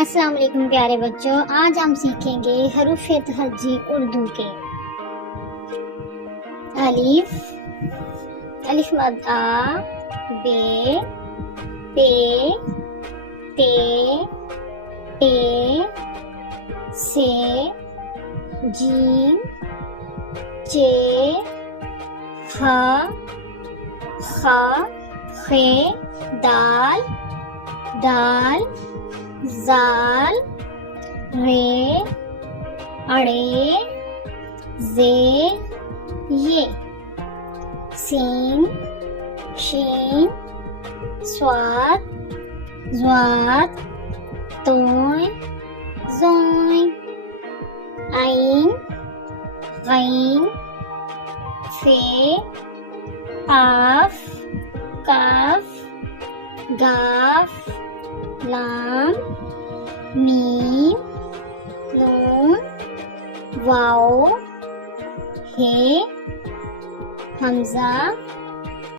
السلام علیکم پیارے بچوں، آج ہم سیکھیں گے حروف تہجی اردو کے۔ الف، الف مد آ، بے، پے، تے، ٹے، سے، جیم، چے، خا، خا، خے، دال، دال، زال، رے، اڑے، زے، یہ، سین، شین، صاد، ضاد، طوع، ظوع، عین، غین، فے، قاف، کاف، گاف، لام، میم، نون، واو، ہے، حمزہ،